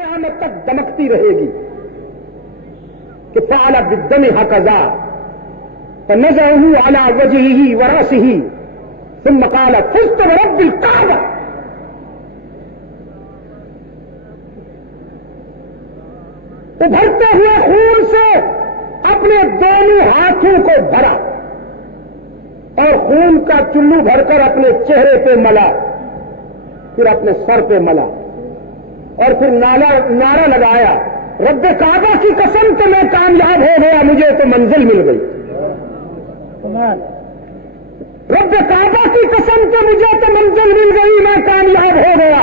قیامت تک دمکتی رہے گی کہ فعل بالدم هكذا فنزعه على وجهه وراسه ثم قال فزت برب الكعبة. ابھرتے ہوئے خون سے اپنے دونوں ہاتھوں کو بھرا اور خون کا چلو بھر کر اپنے چہرے پہ ملا، پھر اپنے سر پہ ملا اور پھر نعرہ لگایا رب کعبہ کی قسم کہ میں کامیاب ہو گیا، مجھے تو منزل مل گئی. رب کعبہ کی قسم کہ مجھے تو منزل مل گئی، میں کامیاب ہو گیا.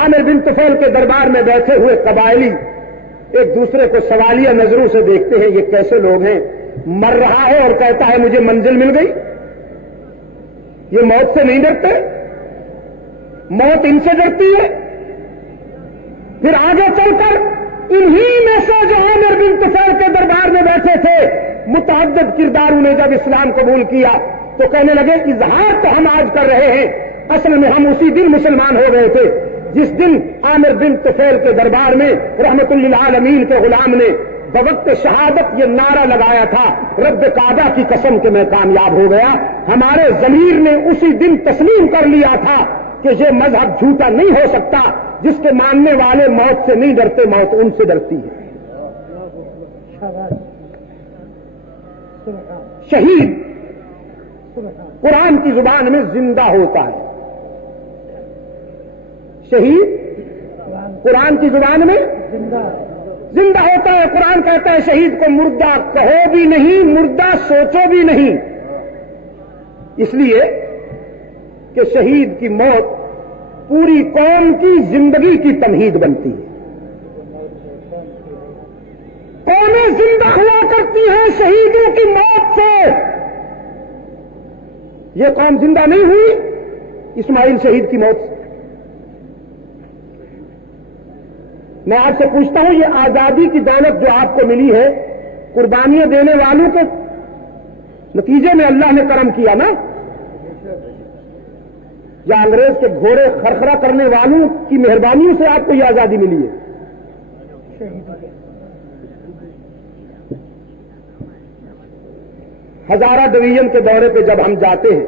عامر بن طفیل کے دربار میں بیٹھے ہوئے قبائلی ایک دوسرے کو سوالیہ نظروں سے دیکھتے ہیں، یہ کیسے لوگ ہیں، مر رہا ہے اور کہتا ہے مجھے منزل مل گئی. یہ موت سے نہیں ڈرتے، موت ان سے ڈرتی ہے. پھر آگے چل کر انہی میں سے جو عامر بن طفیل کے دربار میں بیٹھے تھے متعدد کرداروں نے جب اسلام قبول کیا تو کہنے لگے اظہار تو ہم آج کر رہے ہیں، اصل میں ہم اسی دن مسلمان ہو گئے تھے جس دن عامر بن طفیل کے دربار میں رحمت للعالمین کے غلام نے بوقت شہادت یہ نعرہ لگایا تھا رب کعبہ کی قسم کہ میں کامیاب ہو گیا. ہمارے ضمیر نے اسی دن تسلیم کر لیا تھا کہ یہ مذہب جھوٹا نہیں ہو سکتا، جس کے ماننے والے موت سے نہیں ڈرتے، موت ان سے ڈرتی ہے. شہید قرآن کی زبان میں زندہ ہوتا ہے. شہید قرآن کی زبان میں زندہ ہوتا ہے. قرآن کہتا ہے شہید کو مردہ کہو بھی نہیں، مردہ سوچو بھی نہیں، اس لیے کہ شہید کی موت پوری قوم کی زندگی کی تمہید بنتی ہے. قومیں زندہ ہوا کرتی ہیں شہیدوں کی موت سے. یہ قوم زندہ نہیں ہوئی اسماعیل شہید کی موت سے. میں آپ سے پوچھتا ہوں یہ آزادی کی دولت جو آپ کو ملی ہے قربانیاں دینے والوں کے نتیجے میں اللہ نے کرم کیا نا، یا انگریز کے گھوڑے خرخرا کرنے والوں کی مہربانیوں سے آپ کو یہ آزادی ملی ہے؟ ہزارہ ڈویژن کے دورے پہ جب ہم جاتے ہیں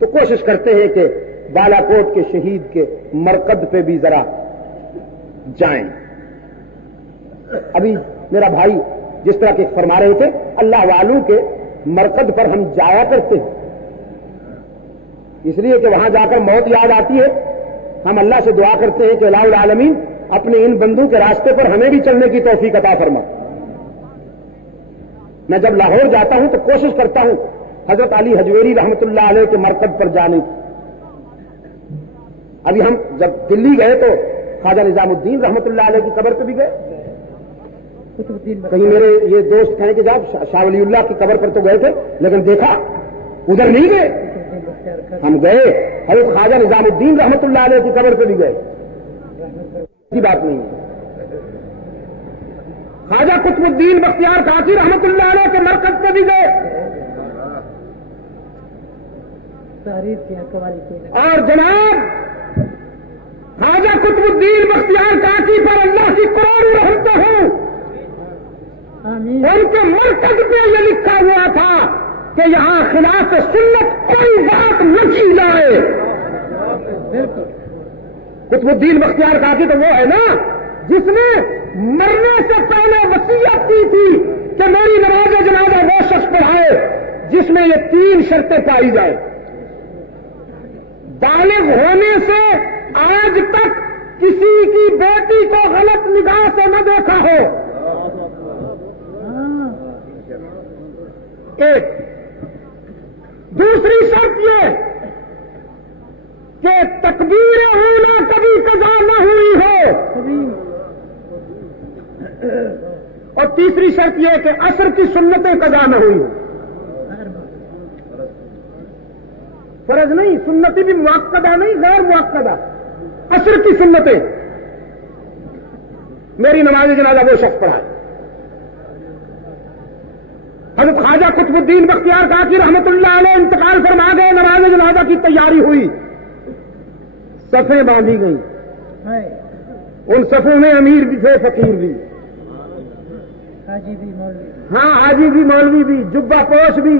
تو کوشش کرتے ہیں کہ بالا کوٹ کے شہید کے مرکز پہ بھی ذرا جائیں. ابھی میرا بھائی جس طرح کے فرما رہے تھے اللہ والوں کے مرکز پر ہم جایا کرتے ہیں اس لیے کہ وہاں جا کر موت یاد آتی ہے. ہم اللہ سے دعا کرتے ہیں کہ الہ العالمین اپنے ان بندوں کے راستے پر ہمیں بھی چلنے کی توفیق عطا فرما. میں جب لاہور جاتا ہوں تو کوشش کرتا ہوں حضرت علی حجویری رحمت اللہ علیہ کے مرکز پر جانے کی. ابھی ہم جب دلی گئے تو خواجہ نظام الدین رحمت اللہ علیہ کی قبر پہ بھی گئے. کہیں میرے یہ دوست کہیں کہ جب شاہ ولی اللہ کی قبر پر تو گئے تھے لیکن دیکھا ادھر نہیں گئے. ہم گئے حضرت خواجہ نظام الدین رحمت اللہ علیہ کی قبر پہ بھی گئے. ایسی بات نہیں ہے. خواجہ قطب الدین بختیار کاکی رحمت اللہ علیہ کے مرکز پہ بھی گئے. اور جناب خواجہ قطب الدین بختیار کاکی پر اللہ کی کروڑوں رحمتیں ہوں. ان کے مرکز پہ یہ لکھا ہوا تھا کہ یہاں خلاف سنت کوئی بات نہ کی جائے. قطب الدین بختیار کاکی تو وہ ہے نا جس نے مرنے سے پہلے وصیت کی تھی کہ میری نماز جنازہ وہ شخص پڑھائے جس میں یہ 3 شرطیں پائی جائیں. بالغ ہونے سے آج تک کسی کی بیٹی کو غلط نگاہ سے نہ دیکھا ہو. ایک. دوسری شرط یہ کہ تکبیر اولا کبھی قضا نہ ہوئی ہو. اور تیسری شرط یہ کہ عصر کی سنتیں قضا نہ ہوئی ہو. فرض نہیں، سنتی بھی مؤکدہ نہیں، غیر مؤکدہ. عصر کی سنتیں میری نماز جنازہ وہ شخص پڑھائے. حضرت خواجہ قطب الدین بختیار کاکی رحمت اللہ علیہ انتقال فرما گئے. نماز جنازہ کی تیاری ہوئی. صفیں باندھی گئیں. ان صفوں میں امیر بھی تھے، فقیر بھی، حاجی بھی مولوی، ہاں حاجی بھی مولوی بھی، جبہ پوش بھی،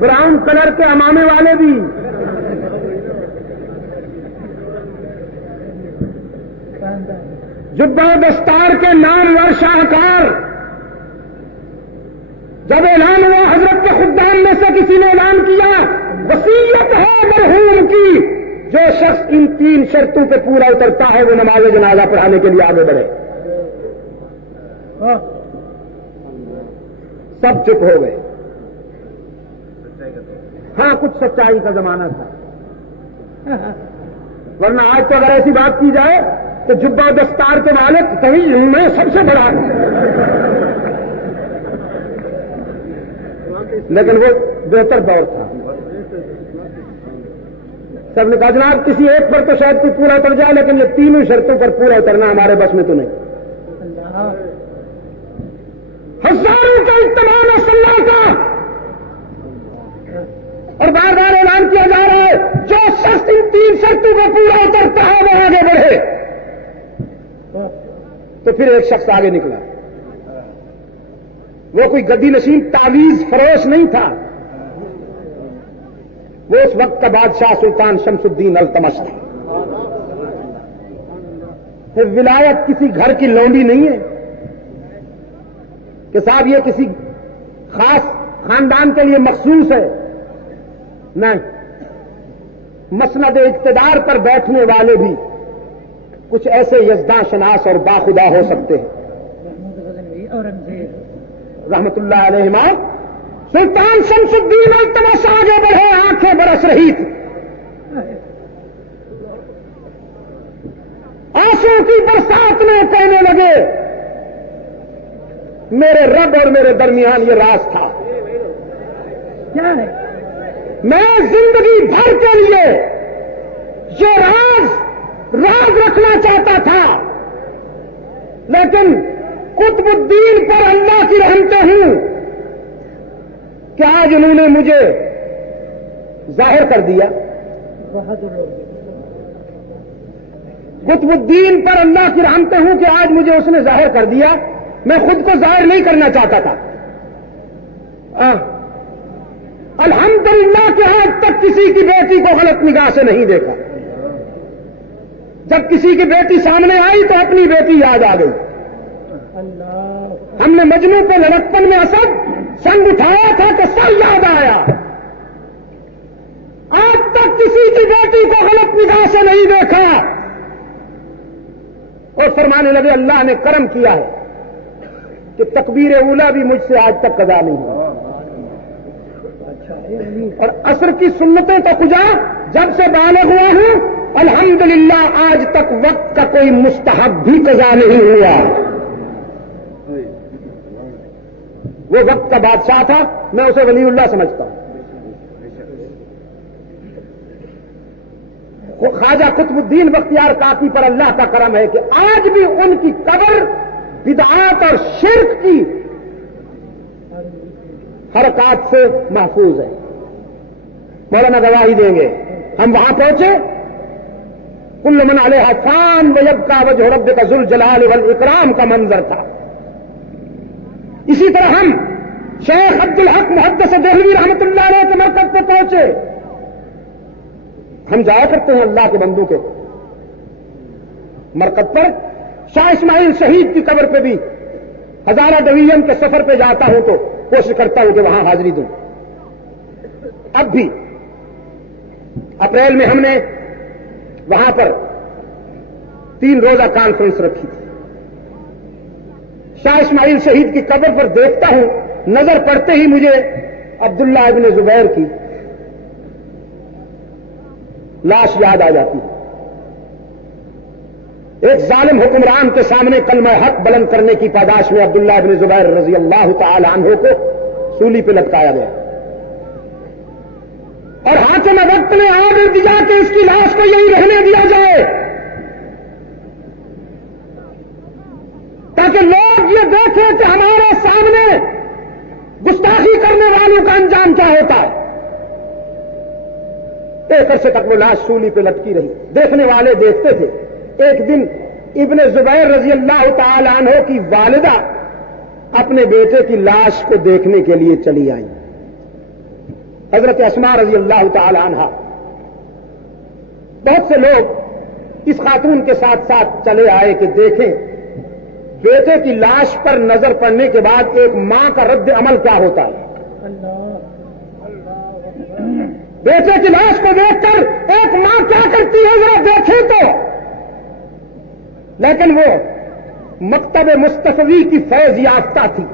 براؤن کلر کے امامے والے بھی، جبہ دستار کے نامور شاہکار. جب اعلان ہوا حضرت کے خدام میں سے کسی نے اعلان کیا وصیت ہے مرحوم کی، جو شخص ان 3 شرطوں پہ پورا اترتا ہے وہ نماز جنازہ پڑھانے کے لیے آگے بڑھے. سب چپ ہو گئے. ہاں کچھ سچائی کا زمانہ تھا، ورنہ آج تو اگر ایسی بات کی جائے تو جبہ دستار کے مالک کہیں میں سب سے بڑا ہوں. لیکن وہ بہتر دور تھا. سب نے کہا جناب کسی ایک پر تو شاید کوئی پورا اتر جائے، لیکن یہ 3 شرطوں پر پورا اترنا ہمارے بس میں تو نہیں. ہزاروں کا اجتماع صلی اللہ کا، اور بار بار اعلان کیا جا رہا ہے جو شخص ان 3 شرطوں پر پورا اترتا ہے وہ آگے بڑھے. تو پھر ایک شخص آگے نکلا. وہ کوئی گدی نشین تعویذ فروش نہیں تھا، وہ اس وقت کا بادشاہ سلطان شمس الدین التمش تھا. پھر ولایت کسی گھر کی لونڈی نہیں ہے کہ صاحب یہ کسی خاص خاندان کے لیے مخصوص ہے. نہیں، مسند اقتدار پر بیٹھنے والے بھی کچھ ایسے یزداں شناس اور باخدا ہو سکتے ہیں. رحمت اللہ علیہ سلطان شمس الدین التمش آگے بڑھے، آنکھیں برس رہی تھی، آنسو کی برسات میں کہنے لگے میرے رب اور میرے درمیان یہ راز تھا. کیا ہے؟ میں زندگی بھر کے لیے یہ راز رکھنا چاہتا تھا، لیکن قطب الدین پر اللہ کی رحمتیں ہوں کہ آج انہوں نے مجھے ظاہر کر دیا. قطب الدین پر اللہ کی رحمتیں ہوں کہ آج مجھے اس نے ظاہر کر دیا. میں خود کو ظاہر نہیں کرنا چاہتا تھا. الحمدللہ کہ آج تک کسی کی بیٹی کو غلط نگاہ سے نہیں دیکھا. جب کسی کی بیٹی سامنے آئی تو اپنی بیٹی یاد آ گئی. ہم نے مجنو پہ لڑکپن میں اسد سنگ اٹھایا تھا تو سر یاد آیا. آج تک کسی کی بیٹی کو غلط نگاہ سے نہیں دیکھا. اور فرمانے لگے اللہ نے کرم کیا ہے کہ تکبیر اولا بھی مجھ سے آج تک قضا نہیں ہوا. اور عصر کی سنتیں تو کجا جب سے بالغ ہوا ہوں الحمدللہ آج تک وقت کا کوئی مستحب بھی قضا نہیں ہوا. وہ وقت کا بادشاہ تھا، میں اسے ولی اللہ سمجھتا ہوں. خواجہ قطب الدین بختیار کاکی پر اللہ کا کرم ہے کہ آج بھی ان کی قبر بدعات اور شرک کی حرکات سے محفوظ ہے. مولانا گواہی دیں گے. ہم وہاں پہنچے، کل من علیہا فان ویبقی وجہ ربک ذو الجلال والاکرام کا منظر تھا. اسی طرح ہم شیخ عبدالحق محدث دہلوی رحمت اللہ علیہ کے مرکز پہ پہنچے. ہم جایا کرتے ہیں اللہ کے بندوں کے مرکز پر. شاہ اسماعیل شہید کی قبر پہ بھی ہزارہ ڈویژن کے سفر پہ جاتا ہوں تو کوشش کرتا ہوں کہ وہاں حاضری دوں. اب بھی اپریل میں ہم نے وہاں پر 3 روزہ کانفرنس رکھی تھی. شاہ اسماعیل شہید کی قبر پر دیکھتا ہوں، نظر پڑتے ہی مجھے عبداللہ ابن زبیر کی لاش یاد آ جاتی ہے. ایک ظالم حکمران کے سامنے کلمہ حق بلند کرنے کی پاداش میں عبداللہ ابن زبیر رضی اللہ تعالی عنہ کو سولی پہ لٹکایا گیا اور حاکم وقت نے آرڈر دیا کہ اس کی لاش کو یہی رہنے دیا جائے تاکہ لوگ یہ دیکھیں کہ ہمارے سامنے گستاخی کرنے والوں کا انجام کیا ہوتا ہے. ایک عرصے تک وہ لاش سولی پہ لٹکی رہی، دیکھنے والے دیکھتے تھے۔ ایک دن ابن زبیر رضی اللہ تعالی عنہ کی والدہ اپنے بیٹے کی لاش کو دیکھنے کے لیے چلی آئی، حضرت اسماء رضی اللہ تعالی عنہ۔ بہت سے لوگ اس خاتون کے ساتھ ساتھ چلے آئے کہ دیکھیں بیٹے کی لاش پر نظر پڑنے کے بعد ایک ماں کا رد عمل کیا ہوتا ہے۔ بیٹے کی لاش کو دیکھ کر ایک ماں کیا کرتی ہے ذرا دیکھیں تو۔ لیکن وہ مکتب مصطفی کی فیض یافتہ تھی،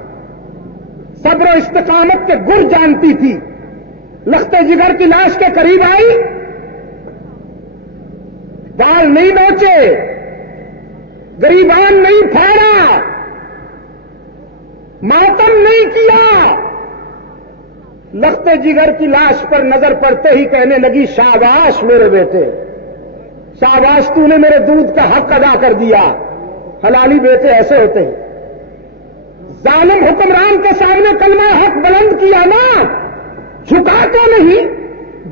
صبر و استقامت کے گر جانتی تھی، لخت جگر کی لاش کے قریب آئی، بال نہیں نوچے، گریبان نہیں پھاڑا، ماتم نہیں کیا، لخت جگر کی لاش پر نظر پڑتے ہی کہنے لگی شاباش میرے بیٹے، شاباش تو نے میرے دودھ کا حق ادا کر دیا۔ حلالی بیٹے ایسے ہوتے ہیں، ظالم حکمران کے سامنے کلمہ حق بلند کیا نا، جھکا تو نہیں،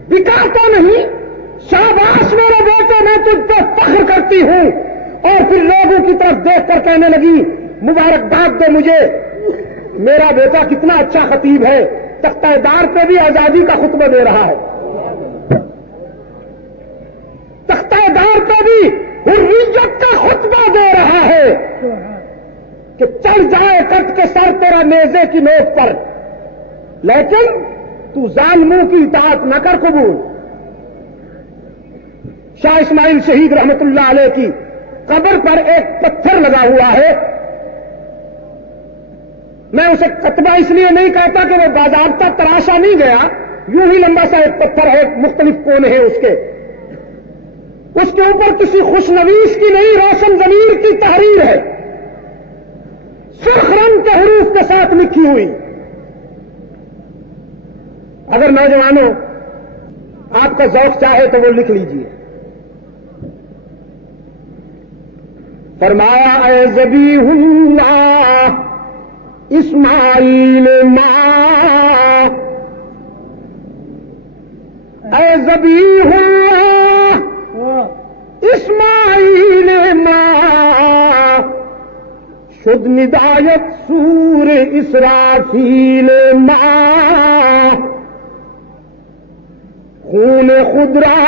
بکا تو نہیں، شاباش میرے بیٹے میں تجھ پہ فخر کرتی ہوں۔ اور پھر لوگوں کی طرف دیکھ کر کہنے لگی مبارکباد دو مجھے، میرا بیٹا کتنا اچھا خطیب ہے، تختہ دار پہ بھی آزادی کا خطبہ دے رہا ہے، تختہ دار پہ بھی حریت کا خطبہ دے رہا ہے کہ چل جائے کٹ کے سر تیرا نیزے کی نوک پر، لیکن تو ظالموں کی اطاعت نہ کر قبول۔ شاہ اسماعیل شہید رحمت اللہ علیہ کی قبر پر ایک پتھر لگا ہوا ہے، میں اسے کتبہ اس لیے نہیں کہتا کہ وہ باضابطہ تراشا نہیں گیا، یوں ہی لمبا سا ایک پتھر ہے، مختلف کونے ہیں اس کے اوپر کسی خوشنویس کی نہیں روشن ضمیر کی تحریر ہے، سرخ رنگ کے حروف کے ساتھ لکھی ہوئی۔ اگر نوجوانوں آپ کا ذوق چاہے تو وہ لکھ لیجئے۔ فرمایا اے ذبیح اللہ اسماعیل ماں، اے ذبیح اللہ اسماعیل ماں، شد ندایت سور اسرافیل ماں، خون خود را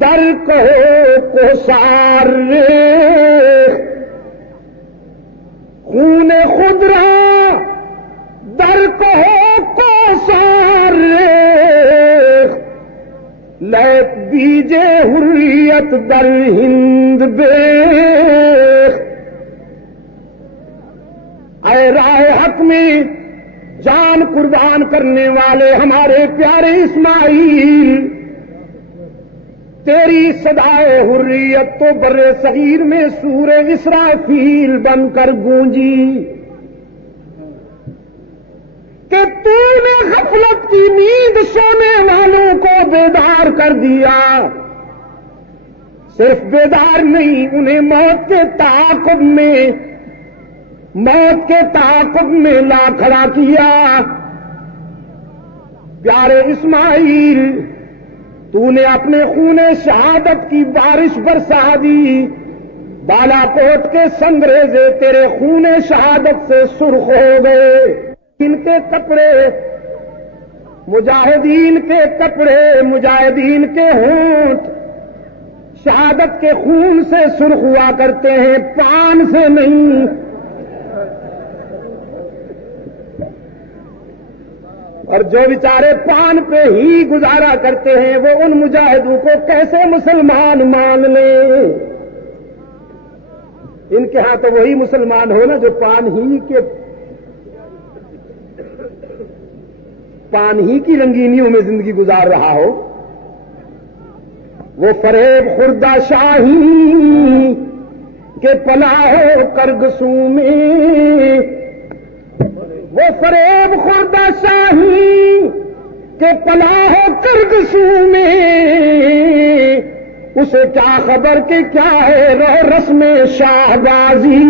در کہو کو سار ریخت، خون خود را در کہو کو سار ریخت، لیت بیجے حریت در ہند بیخت، اے راہ حق میں جان قربان کرنے والے ہمارے پیارے اسماعیل، تیری صدائے حریت تو بر صغیر میں سور اسرافیل بن کر گونجی کہ تو نے غفلت کی نیند سونے والوں کو بیدار کر دیا، صرف بیدار نہیں انہیں موت کے تعاقب میں لا کھڑا کیا۔ پیارے اسماعیل تو نے اپنے خون شہادت کی بارش برسا دی، بالا کوٹ کے سنگریزے تیرے خون شہادت سے سرخ ہو گئے، ان کے کپڑے مجاہدین کے کپڑے، مجاہدین کے ہونٹ شہادت کے خون سے سرخ ہوا کرتے ہیں، پان سے نہیں۔ اور جو بیچارے پان پہ ہی گزارا کرتے ہیں وہ ان مجاہدوں کو کیسے مسلمان مان لیں؟ ان کے ہاں تو وہی مسلمان ہو نا جو پان ہی کی رنگینیوں میں زندگی گزار رہا ہو۔ وہ فریب خوردہ شاہی کے پلاہو کرگسوں میں، وہ فریب خوردہ شاہی کے پلاہو کرگسوں میں، اسے کیا خبر کہ کیا ہے رو رسم شاہبازی۔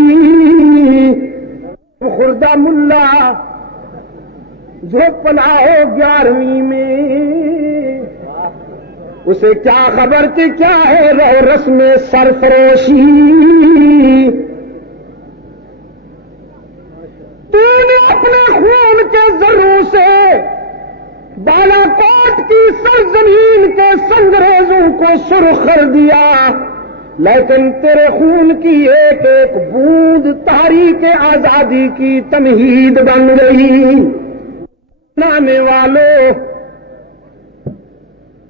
خوردہ ملا جو پلاہو 11ویں میں، اسے کیا خبر کہ کیا ہے رو رسم سرفروشی. تو نے اپنے خون کے ذروں سے بالا کوٹ کی سرزمین کے سنگریزوں کو سرخ کر دیا، لیکن تیرے خون کی ایک ایک بوند تحریک آزادی کی تمہید بن گئی. نانے والوں،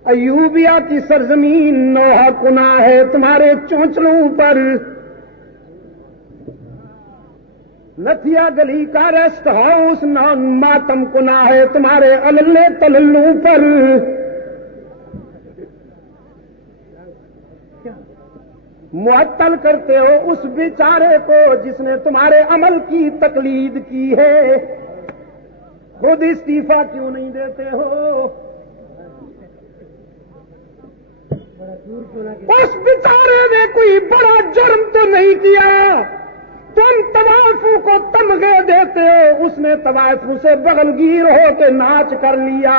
ایوبیا کی سرزمین نوحہ کنا ہے تمہارے چونچلوں پر، نتھیا گلی کا ریسٹ ہاؤس نان ماتم کنا ہے تمہارے اللے تللوں پر. معطل کرتے ہو اس بیچارے کو جس نے تمہارے عمل کی تقلید کی ہے. خود استعفیٰ کیوں نہیں دیتے ہو؟ اس بیچارے نے کوئی بڑا جرم تو نہیں کیا، تم طوائفوں کو تمغے دیتے ہو، اس نے طوائفوں سے بغلگیر ہو کے ناچ کر لیا.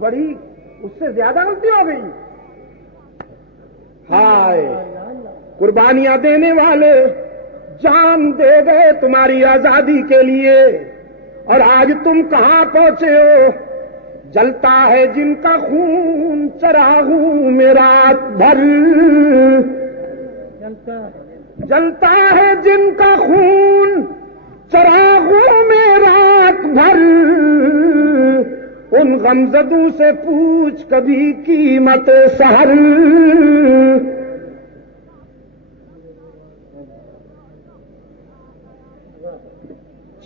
بڑی اس سے زیادہ غلطی ہو گئی. ہائے، قربانیاں دینے والے جان دے گئے تمہاری آزادی کے لیے، اور آج تم کہاں پہنچے ہو؟ جلتا ہے جن کا خون چراغوں میں رات بھر، جلتا ہے جن کا خون چراغوں میں رات بھر. ان غمزدوں سے پوچھ کبھی قیمت سحر.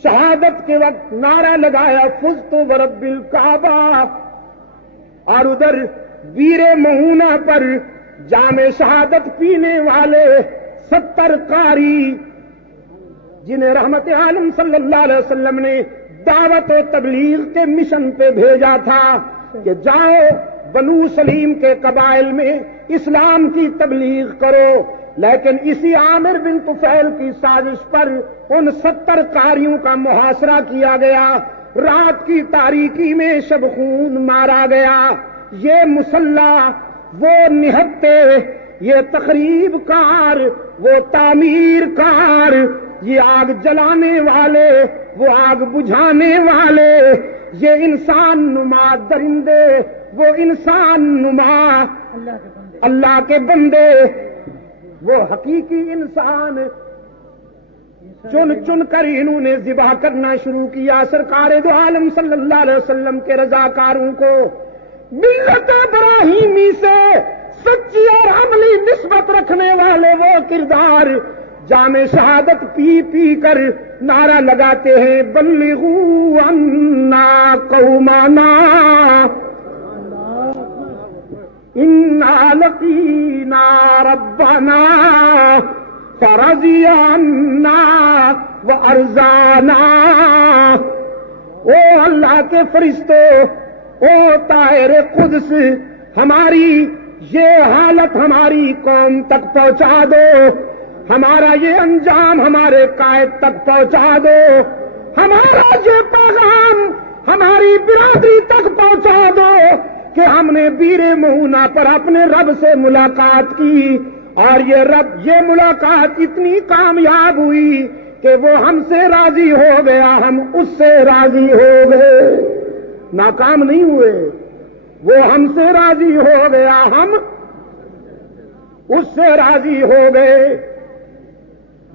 شہادت کے وقت نعرہ لگایا فزت ورب الکعبہ، اور ادھر ویر مہونا پر جام شہادت پینے والے 70 قاری جنہیں رحمت عالم صلی اللہ علیہ وسلم نے دعوت و تبلیغ کے مشن پہ بھیجا تھا کہ جاؤ بنو سلیم کے قبائل میں اسلام کی تبلیغ کرو، لیکن اسی عامر بن طفیل کی سازش پر ان 70 قاریوں کا محاصرہ کیا گیا، رات کی تاریکی میں شب خون مارا گیا. یہ مسلح، وہ نہتے، یہ تخریب کار، وہ تعمیر کار، یہ آگ جلانے والے، وہ آگ بجھانے والے، یہ انسان نما درندے، وہ انسان نما اللہ کے بندے، وہ حقیقی انسان چن چن کر انہوں نے ذبح کرنا شروع کیا سرکار دو عالم صلی اللہ علیہ وسلم کے رضاکاروں کو. ملت ابراہیمی سے سچی اور عملی نسبت رکھنے والے وہ کردار جام شہادت پی پی کر نعرہ لگاتے ہیں بلغوا عنا قومنا انا لقینا ربنا فرضی عنا وارضانا. او اللہ کے فرشتوں، او طاہر قدس، ہماری یہ حالت ہماری قوم تک پہنچا دو، ہمارا یہ انجام ہمارے قائد تک پہنچا دو، ہمارا یہ پیغام ہماری برادری تک پہنچا دو کہ ہم نے بیر مہونا پر اپنے رب سے ملاقات کی، اور یہ ملاقات اتنی کامیاب ہوئی کہ وہ ہم سے راضی ہو گیا، ہم اس سے راضی ہو گئے. ناکام نہیں ہوئے، وہ ہم سے راضی ہو گیا، ہم اس سے راضی ہو گئے.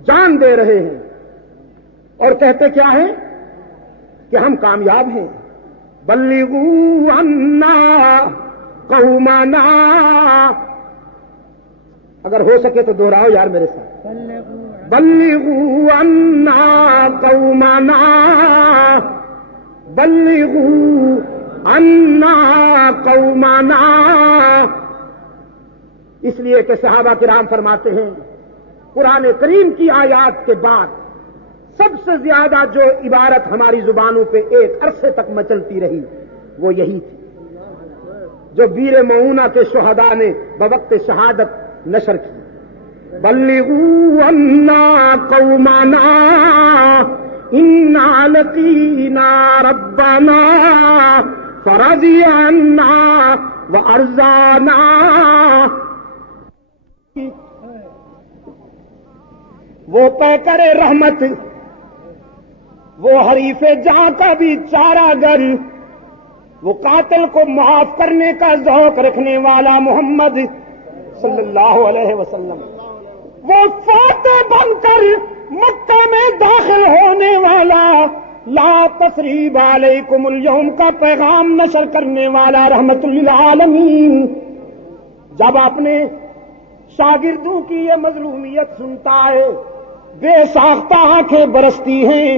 جان دے رہے ہیں اور کہتے کیا ہیں کہ ہم کامیاب ہیں. بلغوا عنا قومنا. اگر ہو سکے تو دوہراؤ یار میرے ساتھ. بلغوا عنا قومنا، بلغوا عنا قومنا. اس لیے کہ صحابہ کرام فرماتے ہیں قرآن کریم کی آیات کے بعد سب سے زیادہ جو عبارت ہماری زبانوں پہ ایک عرصے تک مچلتی رہی وہ یہی تھی جو بیر معونہ کے شہداء نے بوقت شہادت نشر کی. بلغوا عنا قومنا انا لقینا ربنا فرضی عنا وارضانا. وہ پیکر رحمت، وہ حریف جاں کا بھی چارہ گر، وہ قاتل کو معاف کرنے کا ذوق رکھنے والا محمد صلی اللہ علیہ وسلم، وہ فاتح بن کر مکہ میں داخل ہونے والا، لا تثریب علیکم اليوم کا پیغام نشر کرنے والا رحمت للعالمین، جب اپنے شاگردوں کی یہ مظلومیت سنتا ہے بے ساختہ آنکھیں برستی ہیں،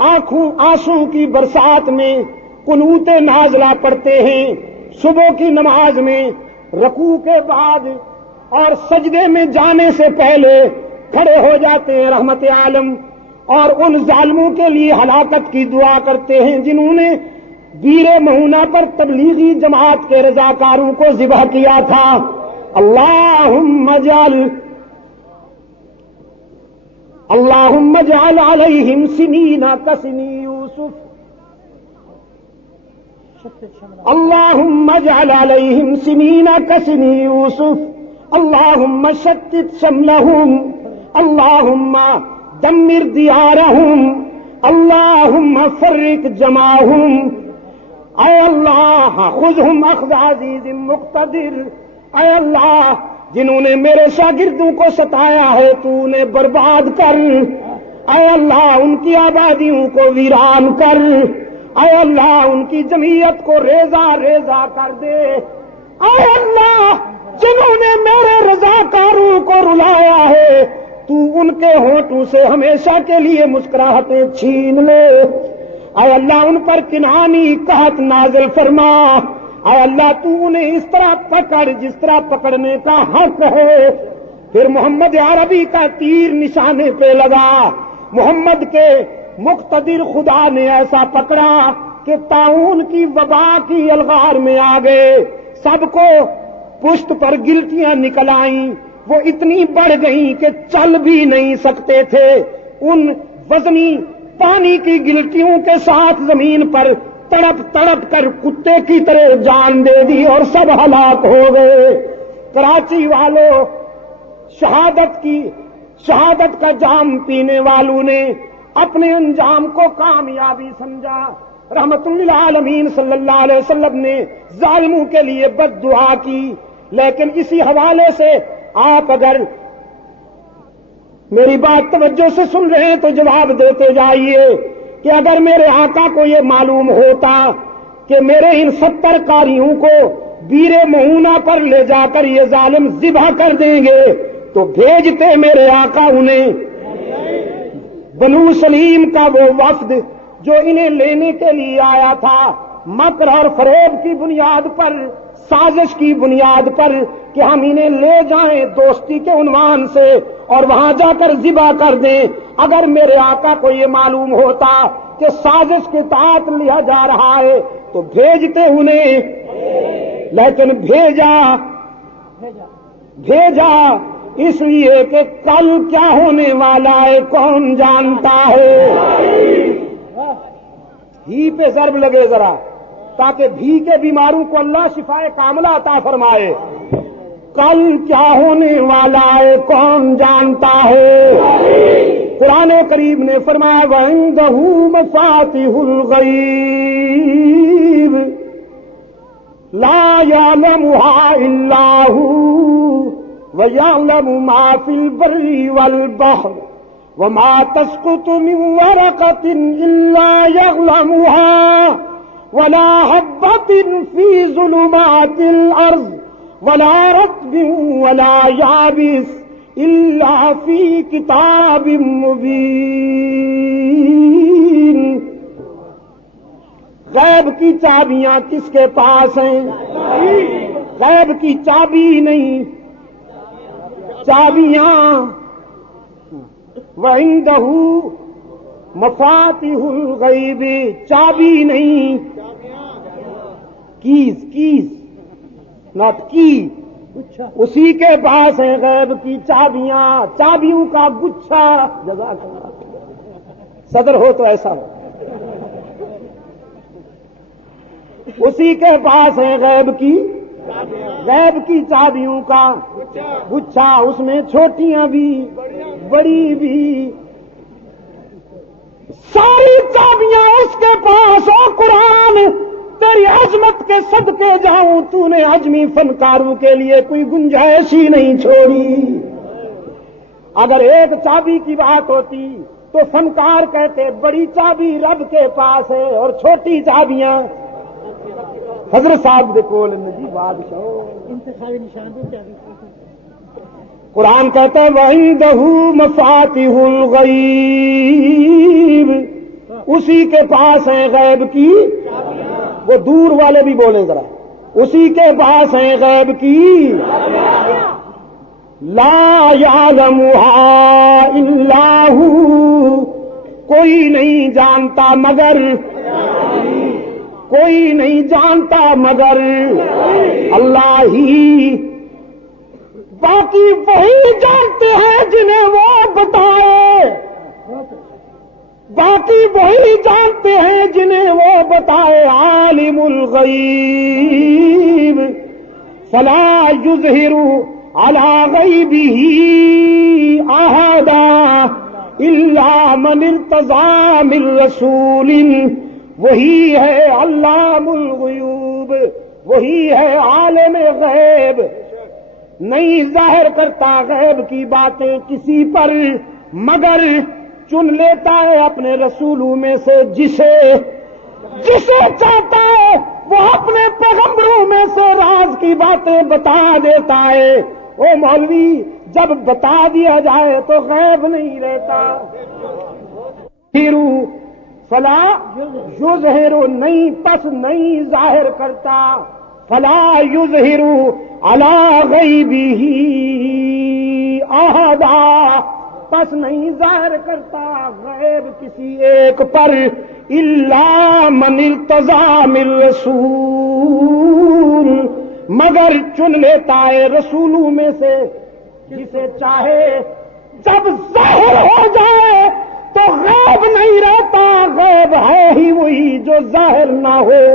آنسوں کی برسات میں قنوت نازلہ پڑھتے ہیں، صبح کی نماز میں رکوع کے بعد اور سجدے میں جانے سے پہلے کھڑے ہو جاتے ہیں رحمت عالم، اور ان ظالموں کے لیے ہلاکت کی دعا کرتے ہیں جنہوں نے بیر مہونہ پر تبلیغی جماعت کے رضاکاروں کو ذبح کیا تھا. اللہم اجعل علیہم سنین کسنی یوسف، اللہم اجعل علیہم سنین کسنی یوسف، اللہم شتت شملہم، اللہم دمر دیارہم، اللہم فرق جمعہم. اے اللہ خذہم اخذ عزیز مقتدر، اے اللہ جنہوں نے میرے شاگردوں کو ستایا ہے تو انہیں برباد کر، اے اللہ ان کی آبادیوں کو ویران کر، اے اللہ ان کی جمعیت کو ریزہ ریزہ کر دے، اے اللہ جنہوں نے میرے رضاکاروں کو رلایا ہے تو ان کے ہونٹوں سے ہمیشہ کے لیے مسکراہٹیں چھین لے، اے اللہ ان پر کنعانی قحط نازل فرما، اے اللہ تو انہیں اس طرح پکڑ جس طرح پکڑنے کا حق ہے. پھر محمد عربی کا تیر نشانے پہ لگا، محمد کے مقتدر خدا نے ایسا پکڑا کہ طاعون کی وبا کی الغار میں آ گئے، سب کو پشت پر گلٹیاں نکل آئیں، وہ اتنی بڑھ گئیں کہ چل بھی نہیں سکتے تھے، ان وزنی پانی کی گلٹیوں کے ساتھ زمین پر تڑپ تڑپ کر کتے کی طرح جان دے دی اور سب ہلاک ہو گئے. کراچی والوں شہادت کا جام پینے والوں نے اپنے انجام کو کامیابی سمجھا. رحمت للعالمین صلی اللہ علیہ وسلم نے ظالموں کے لیے بد دعا کی، لیکن اسی حوالے سے آپ اگر میری بات توجہ سے سن رہے ہیں تو جواب دیتے جائیے کہ اگر میرے آقا کو یہ معلوم ہوتا کہ میرے ان 70 قاریوں کو بیر مہونہ پر لے جا کر یہ ظالم ذبح کر دیں گے تو بھیجتے میرے آقا انہیں. بنو سلیم کا وہ وفد جو انہیں لینے کے لیے آیا تھا، مکر اور فریب کی بنیاد پر، سازش کی بنیاد پر کہ ہم انہیں لے جائیں دوستی کے عنوان سے اور وہاں جا کر ذبح کر دیں، اگر میرے آقا کو یہ معلوم ہوتا کہ سازش کے تحت لیا جا رہا ہے تو بھیجتے انہیں، لیکن بھیجا اس لیے کہ کل کیا ہونے والا ہے کون جانتا ہے. ہی پہ ضرب لگے ذرا تاکہ بھی کے بیماروں کو اللہ شفائے کاملہ عطا فرمائے. کل کیا ہونے والا ہے کون جانتا ہے. قرآن کریم نے فرمایا وَعِندَهُ مَفَاتِحُ الْغَيْبِ لَا يَعْلَمُهَا إِلَّا هُوَ وَيَعْلَمُ مَا فِي الْبَرِّ وَالْبَحْرِ وَمَا تَسْقُطُ مِنْ وَرَقَةٍ إِلَّا يَعْلَمُهَا وَلَا حَبَّةٍ فِي ظُلُمَاتِ الْأَرْضِ وَلَا رَطْبٍ وَلَا يَابِسٍ إِلَّا فِي كِتَابٍ مُبِينٍ. غیب کی چابیاں کس کے پاس ہیں؟ غیب کی چابی نہیں، چابیاں وَعِندَهُ مَفَاتِحُ الْغَيْبِ، چابی نہیں، کیز ناٹ کی، اسی کے پاس ہیں غیب کی چابیاں، چابیوں کا گچھا. جزاک اللہ، صدر ہو تو ایسا ہو. اسی کے پاس ہے غیب کی چابیوں کا گچھا، اس میں چھوٹیاں بھی بڑی بھی ساری چابیاں اس کے پاس۔ او قرآن، تیری عظمت کے صدقے جاؤں، تو نے عجمی فنکاروں کے لیے کوئی گنجائش ہی نہیں چھوڑی۔ اگر ایک چابی کی بات ہوتی تو فنکار کہتے بڑی چابی رب کے پاس ہے اور چھوٹی چابیاں حضرت صاحب دے کول نجی بادشاہ۔ انتخابی نشان تو کیا قرآن کہتا ہے وَعِندَهُ مَفَاتِحُ الْغَيْبِ، اسی کے پاس ہیں غیب کی، وہ دور والے بھی بولیں ذرا، اسی کے پاس ہیں غیب کی، لا يعلمها الا هو، کوئی نہیں جانتا مگر، کوئی نہیں جانتا مگر اللہ ہی، باقی وہی جانتے ہیں جنہیں وہ بتائے، باقی وہی جانتے ہیں جنہیں وہ بتائے۔ عالم الغیب فلا یظہر علی غیبہ احدا الا من ارتضی من رسول، وہی ہے علام الغیوب، وہی ہے عالم غیب، نہیں ظاہر کرتا غیب کی باتیں کسی پر مگر چن لیتا ہے اپنے رسولوں میں سے جسے چاہتا ہے، وہ اپنے پیغمبروں میں سے راز کی باتیں بتا دیتا ہے۔ او مولوی، جب بتا دیا جائے تو غیب نہیں رہتا۔ فلا یظہر، نہیں پس نہیں ظاہر کرتا، فلا یظہر علی غیبہ احدا، پس نہیں ظاہر کرتا غیب کسی ایک پر، الا من ارتضی من رسول، مگر چن لیتا ہے رسولوں میں سے جسے چاہے۔ جب ظاہر ہو جائے تو غیب نہیں رہتا، غیب ہے ہی وہی جو ظاہر نہ ہو۔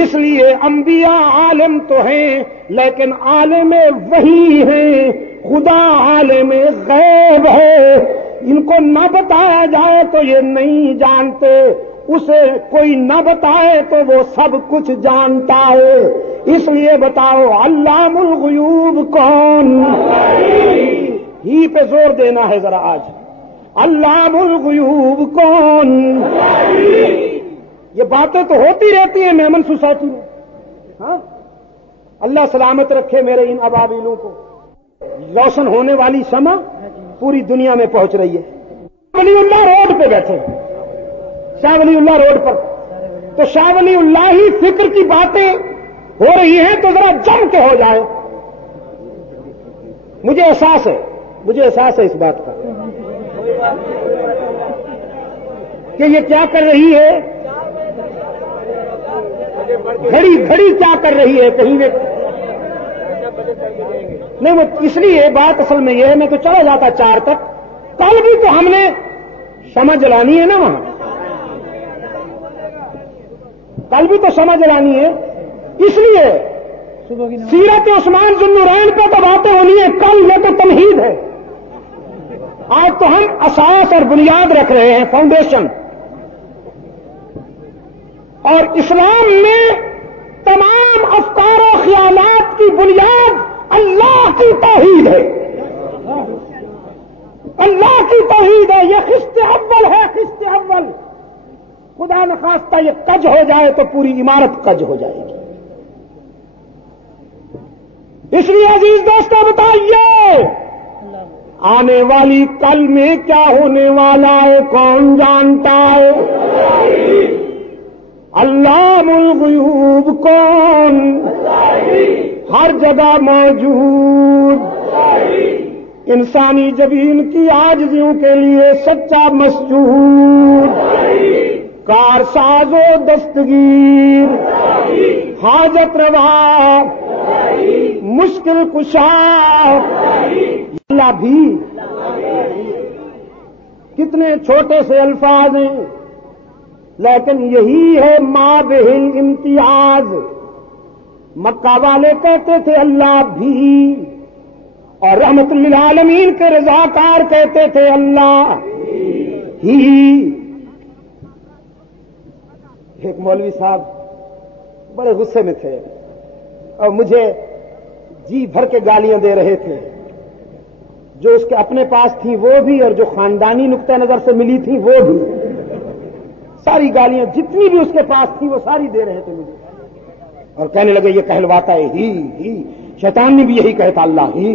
اس لیے انبیاء عالم تو ہیں لیکن عالم وحی ہیں، خدا عالم غیب ہے، ان کو نہ بتایا جائے تو یہ نہیں جانتے، اسے کوئی نہ بتائے تو وہ سب کچھ جانتا ہے۔ اس لیے بتاؤ علام الغیوب کون؟ ہی پہ زور دینا ہے ذرا آج، علام الغیوب کون؟ یہ باتیں تو ہوتی رہتی ہیں میمن سوسائٹی میں، ہاں؟ اللہ سلامت رکھے میرے ان ابابیلوں کو۔ روشن ہونے والی شمع پوری دنیا میں پہنچ رہی ہے۔ ولی اللہ روڈ پہ بیٹھے، شاہ ولی اللہ روڈ پر، تو شاہ ولی اللہ ہی فکر کی باتیں ہو رہی ہیں تو ذرا جم کے ہو جائے۔ مجھے احساس ہے اس بات کا کہ یہ کیا کر رہی ہے، گھڑی کیا کر رہی ہے، کہیں نہیں، وہ اس لیے بات اصل میں یہ ہے، میں تو چلا جاتا 4 تک، کل بھی تو ہم نے شمع جلانی ہے نا وہاں، کل بھی تو شمع جلانی ہے، اس لیے سیرت عثمان ذو النورین پہ تو باتیں ہونی ہے، کل یہ تو تمہید ہے۔ آج تو ہم اساس اور بنیاد رکھ رہے ہیں، فاؤنڈیشن، اور اسلام میں تمام افکار و خیالات کی بنیاد اللہ کی توحید ہے، اللہ کی توحید ہے۔ یہ خست اول ہے، خست اول، خدا نخواستہ یہ کج ہو جائے تو پوری عمارت کج ہو جائے گی۔ اس لیے عزیز دوستوں بتائیے آنے والی کل میں کیا ہونے والا ہے کون جانتا ہے؟ علام الغیوب کون؟ ہر جگہ موجود، انسانی جبین کی عاجزیوں کے لیے سچا مسجود، کارساز و دستگیر، حاجت روا، مشکل کشا، اللہ بھی کتنے چھوٹے سے الفاظ ہیں، لیکن یہی ہے ما بہل امتیاز. مکہ والے کہتے تھے اللہ بھی، اور رحمت للعالمین کے رضاکار کہتے تھے اللہ ہی. ایک مولوی صاحب بڑے غصے میں تھے اور مجھے جی بھر کے گالیاں دے رہے تھے، جو اس کے اپنے پاس تھیں وہ بھی، اور جو خاندانی نقطہ نظر سے ملی تھیں وہ بھی. ساری گالیاں جتنی بھی اس کے پاس تھیں وہ ساری دے رہے تھے مجھے، اور کہنے لگے یہ کہلواتا ہے ہی. شیطان نے بھی یہی کہتا اللہ ہی.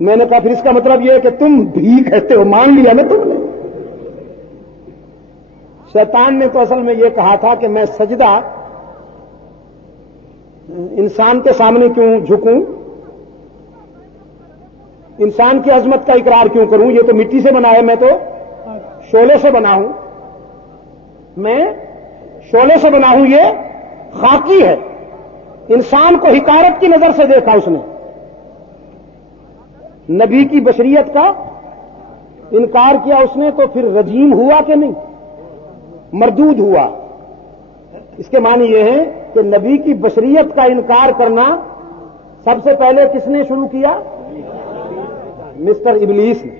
میں نے کہا پھر اس کا مطلب یہ ہے کہ تم بھی کہتے ہو، مان لیا نا تم نے. شیطان نے تو اصل میں یہ کہا تھا کہ میں سجدہ انسان کے سامنے کیوں جھکوں، انسان کی عظمت کا اقرار کیوں کروں، یہ تو مٹی سے بنا ہے، میں تو شعلے سے بنا ہوں، میں شعلے سے بنا ہوں، یہ خاکی ہے. انسان کو حقارت کی نظر سے دیکھا اس نے. نبی کی بشریت کا انکار کیا اس نے، تو پھر رجیم ہوا کہ نہیں، مردود ہوا. اس کے معنی یہ ہے کہ نبی کی بشریت کا انکار کرنا سب سے پہلے کس نے شروع کیا؟ مسٹر ابلیس نے.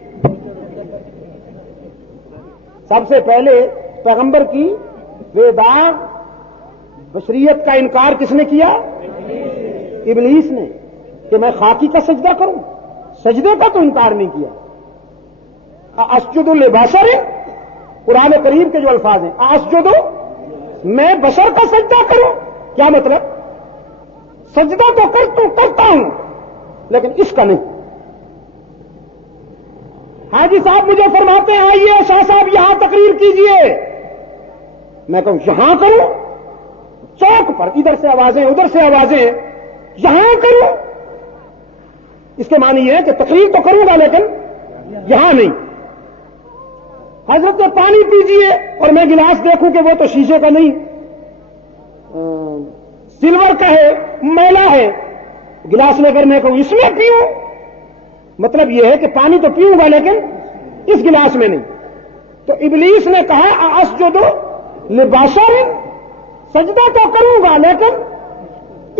سب سے پہلے پیغمبر کی بے داغ بشریت کا انکار کس نے کیا؟ ابلیس نے، کہ میں خاکی کا سجدہ کروں. سجدے کا تو انکار نہیں کیا. اسجد لبشر، قرآن کریم کے جو الفاظ ہیں، اسجد، میں بشر کا سجدہ کروں. کیا مطلب؟ سجدہ تو کرتا ہوں لیکن اس کا نہیں. حاجی صاحب مجھے فرماتے ہیں آئیے شاہ صاحب یہاں تقریر کیجئے. میں کہوں یہاں کروں؟ چوک پر ادھر سے آوازیں ادھر سے آوازیں، یہاں کروں؟ اس کے معنی یہ ہے کہ تقریر تو کروں گا لیکن یہاں نہیں. حضرت پانی پیجئے اور میں گلاس دیکھوں کہ وہ تو شیشے کا نہیں، سلور کا ہے، میلا ہے، گلاس لے کر میں کہوں اس میں پیوں، مطلب یہ ہے کہ پانی تو پیوں گا لیکن اس گلاس میں نہیں. تو ابلیس نے کہا اسجد لبشر، سجدہ تو کروں گا لیکن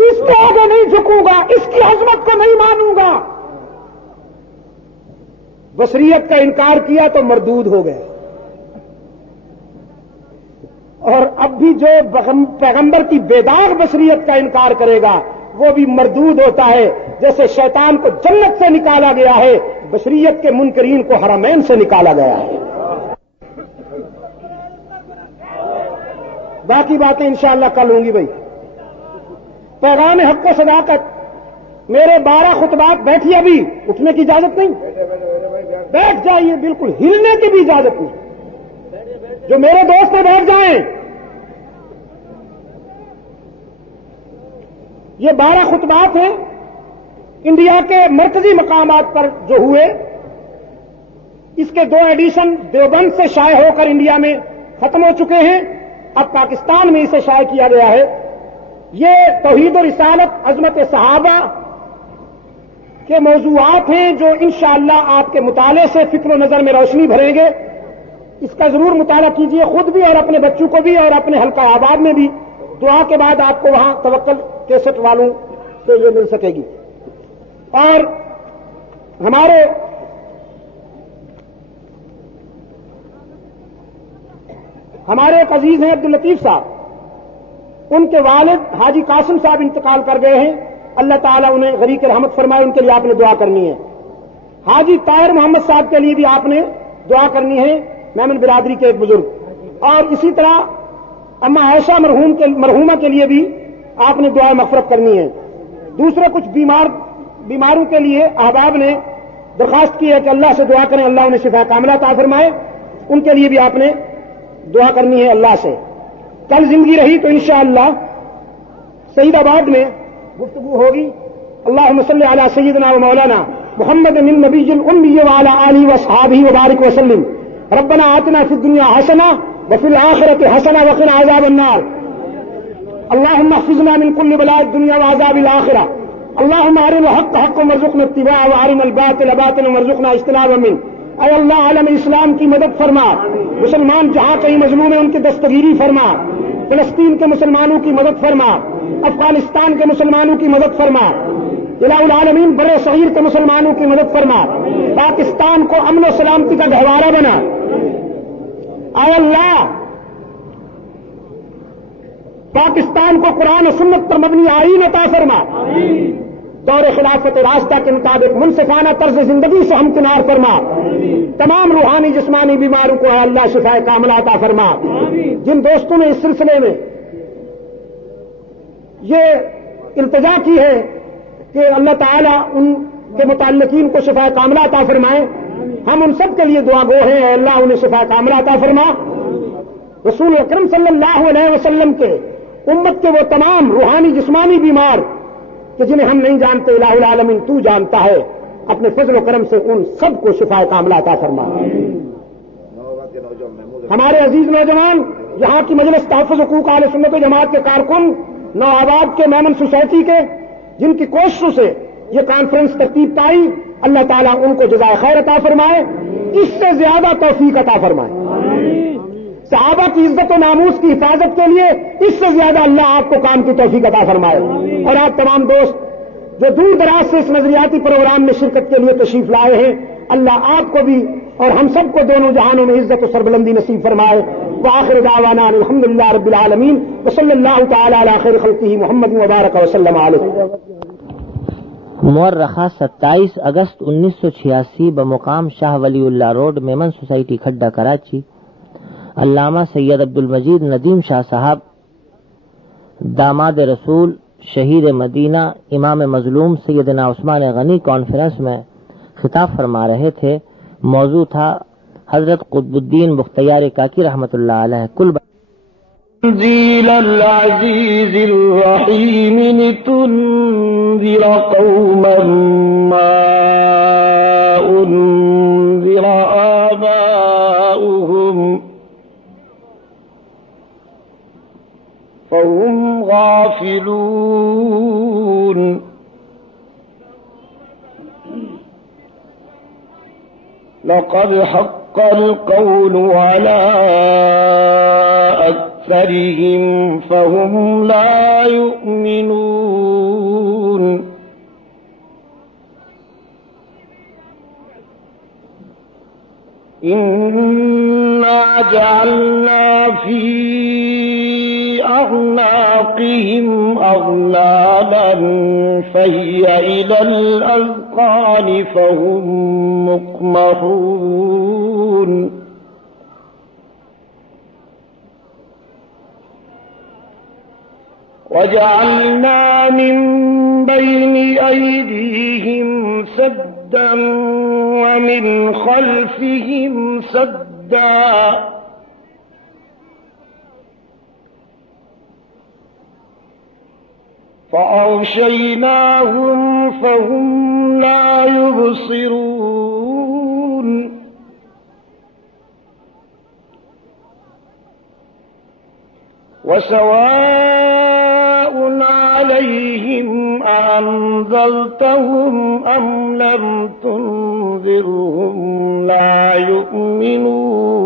اس کے آگے نہیں جھکوں گا، اس کی عظمت کو نہیں مانوں گا. بشریت کا انکار کیا تو مردود ہو گئے. اور اب بھی جو پیغمبر کی بے داغ بشریت کا انکار کرے گا وہ بھی مردود ہوتا ہے. جیسے شیطان کو جنت سے نکالا گیا ہے، بشریت کے منکرین کو حرمین سے نکالا گیا ہے. باقی باتیں انشاءاللہ کل ہوں گی. بھائی پیغام حق و صداقت، میرے 12 خطبات، بیٹھیے، ابھی اٹھنے کی اجازت نہیں، بیٹھ جائیے، بالکل ہلنے کی بھی اجازت نہیں. جو میرے دوست ہیں بیٹھ جائیں. یہ 12 خطبات ہیں انڈیا کے مرکزی مقامات پر جو ہوئے. اس کے 2 ایڈیشن دیوبند سے شائع ہو کر انڈیا میں ختم ہو چکے ہیں. اب پاکستان میں اسے شائع کیا گیا ہے. یہ توحید و رسالت، عظمت صحابہ کے موضوعات ہیں جو انشاءاللہ آپ کے مطالعے سے فکر و نظر میں روشنی بھریں گے. اس کا ضرور مطالعہ کیجیے، خود بھی اور اپنے بچوں کو بھی اور اپنے حلقہ آباد میں بھی. دعا کے بعد آپ کو وہاں توکل کیسٹ والوں سے یہ مل سکے گی. اور ہمارے ایک عزیز ہیں عبداللطیف صاحب، ان کے والد حاجی قاسم صاحب انتقال کر گئے ہیں. اللہ تعالیٰ انہیں غریق رحمت فرمائے. ان کے لیے آپ نے دعا کرنی ہے. حاجی طاہر محمد صاحب کے لیے بھی آپ نے دعا کرنی ہے، میمن برادری کے ایک بزرگ. اور اسی طرح اما عائشہ مرحومہ کے لیے بھی آپ نے دعا مغفرت کرنی ہے. دوسرے کچھ بیماروں کے لیے احباب نے درخواست کی ہے کہ اللہ سے دعا کریں، اللہ انہیں شفا کاملہ عطا فرمائے. ان کے لیے بھی آپ نے دعا کرنی ہے اللہ سے. کل زندگی رہی تو انشاءاللہ سعید آباد میں گفتگو ہوگی. اللہم صلی علی سیدنا و مولانا محمد النبی الأمی وعلی آلہ واصحابہ وبارک وسلم. ربنا آتنا فی الدنیا حسنہ وفی الآخرۃ حسنہ وقنا عذاب النار. اللہم احفظنا من کل بلاء الدنیا وعذاب الآخرہ. اللہم ارنا الحق حقا وارزقنا اتباعہ وارنا الباطل باطلا وارزقنا اجتنابا منہ. اے اللہ عالم اسلام کی مدد فرما، مسلمان جہاں کہیں مظلوم ہیں ان کی دستگیری فرما، فلسطین کے مسلمانوں کی مدد فرما، افغانستان کے مسلمانوں کی مدد فرما، الہ العالمین بر صغیر کے مسلمانوں کی مدد فرما، پاکستان کو امن و سلامتی کا گہوارہ بنا۔ اے اللہ پاکستان کو قرآن و سنت پر مبنی آئین عطا فرما، دور خلافت راستہ کے مطابق منصفانہ طرز زندگی سے ہمکنار فرما، تمام روحانی جسمانی بیماروں کو اے اللہ شفائے کاملہ عطا فرما۔ جن دوستوں نے اس سلسلے میں یہ التجا کی ہے کہ اللہ تعالیٰ ان کے متعلقین کو شفائے کاملہ عطا فرمائے، ہم ان سب کے لیے دعا گو ہیں، اے اللہ انہیں شفائے کاملہ عطا فرما۔ رسول اکرم صلی اللہ علیہ وسلم کے امت کے وہ تمام روحانی جسمانی بیمار کہ جنہیں ہم نہیں جانتے، الہ العالمین تو جانتا ہے، اپنے فضل و کرم سے ان سب کو شفائے کاملہ عطا فرما۔ ہمارے عزیز نوجوان یہاں کی مجلس تحفظ حقوق اہل سنت و جماعت کے کارکن، نوآباد کے میمن سوسائٹی کے، جن کی کوششوں سے یہ کانفرنس ترتیب پائی، اللہ تعالیٰ ان کو جزائے خیر عطا فرمائے، اس سے زیادہ توفیق عطا فرمائے۔ صحابہ کی عزت و ناموس کی حفاظت کے لیے اس سے زیادہ اللہ آپ کو کام کی توفیق عطا فرمائے۔ اور آپ تمام دوست جو دور دراز سے اس نظریاتی پروگرام میں شرکت کے لیے تشریف لائے ہیں، اللہ آپ کو بھی اور ہم سب کو دونوں جہانوں میں عزت و سربلندی نصیب فرمائے۔ وآخر دعوانا الحمدللہ رب العالمین وصلی اللہ تعالی علی خیر خلقہ محمد وبارک وسلم علیہ۔ مورخہ 27 اگست 1986 بمقام شاہ ولی اللہ روڈ میمن سوسائٹی کھڈا کراچی، علامہ سید عبد المجید ندیم شاہ صاحب داماد رسول شہید مدینہ امام مظلوم سیدنا عثمان غنی کانفرنس میں خطاب فرما رہے تھے۔ موضوع تھا حضرت قطب الدین بختیار کاکی رحمۃ اللہ علیہ کل تنزيل العزيز الرحيم لتنذر قوما ما أنذر آباؤهم فهم غافلون لقد حق القول على أكثرهم فهم لا يؤمنون إنا جعلنا في أعناقهم أغلالا فهي إلى الأذقان فهم مقمحون وجعلنا من بين أيديهم سدا ومن خلفهم سدا فأغشيناهم فهم لا يبصرون وسواء عليهم أأنذرتهم أم لم تنذرهم لا يؤمنون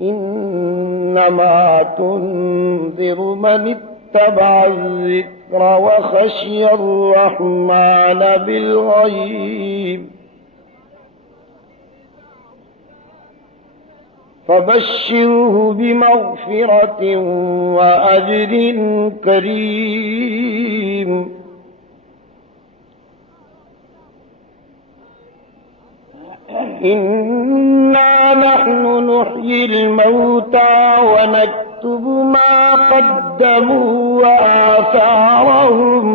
إنما تنذر من اتبع الذكر وخشي الرحمن بالغيب فبشره بمغفرة وأجر كريم إنا نحن نحيي الموتى ونكتب ما قدموا وآثارهم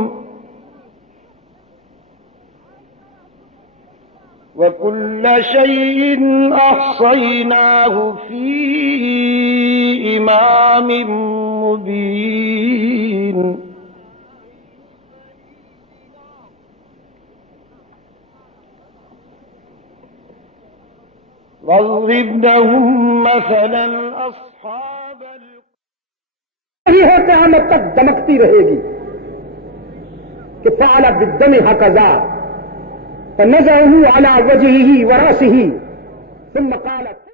وكل شيء أحصيناه في إمام مبين واضرب لهم مثلا أصحاب یہ ہے قیامت تک دمکتی رہے گی، کہ فعل بالدم هكذا فنزعه على وجهه وراسه ثم قالت